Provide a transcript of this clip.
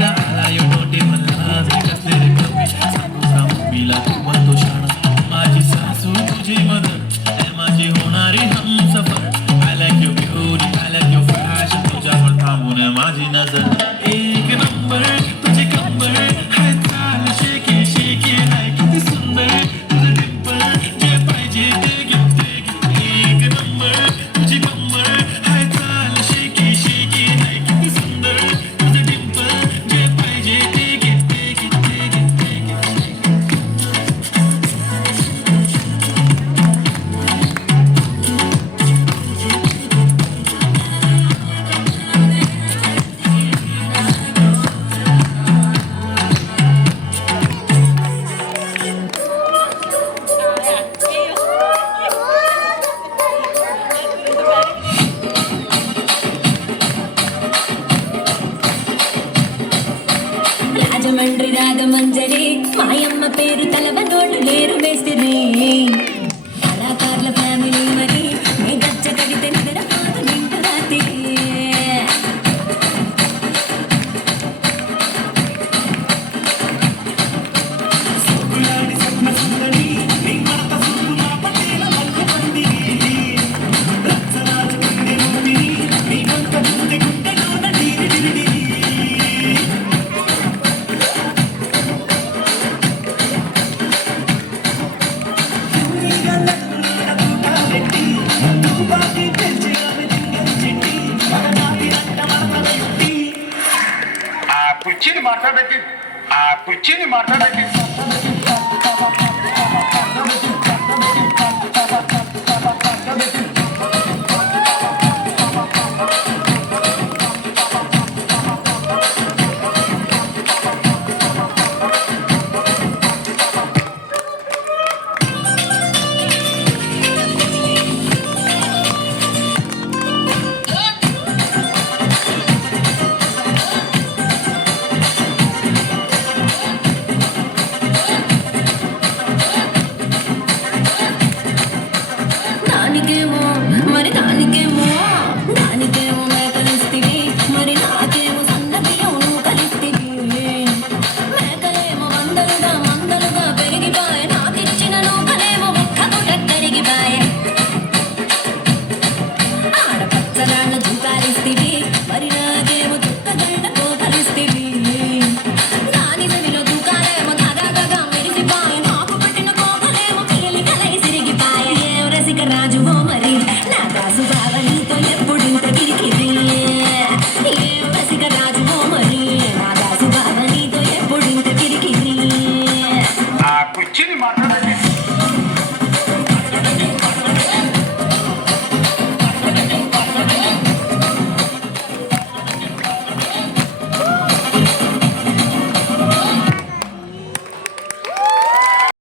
मेरा आला यो मोठे मला कसले रे कमी सांगू सांगू मिला तू शाळा माझी सासू तुझी मदर माझी होणारी Humsafar I like you beauty I like you fashion तुझ्यावर थांबून माझी नजर एक नंबर तुझी कंबर हाय चाल शेकी शेकी हाय किती सुंदर तुझं डिंपल जे पाहिजे ते घेते एक नंबर तुझी कंबर हाय चाल शेकी शेकी हाय किती सुंदर तुझं डिंपल जे पाहिजे ते घेते घेते घेते రాజమండ్రి రాగమంజరి మాయమ్మ పేరు తలవ నోటు లేరు వేసిరి కళాకారుల ఫ్యామిలీ మరి నీ గచ్చ కడితే నిద్ర పాదు నిండు రాత్రి కుర్చీని మాట్లాడబెట్టి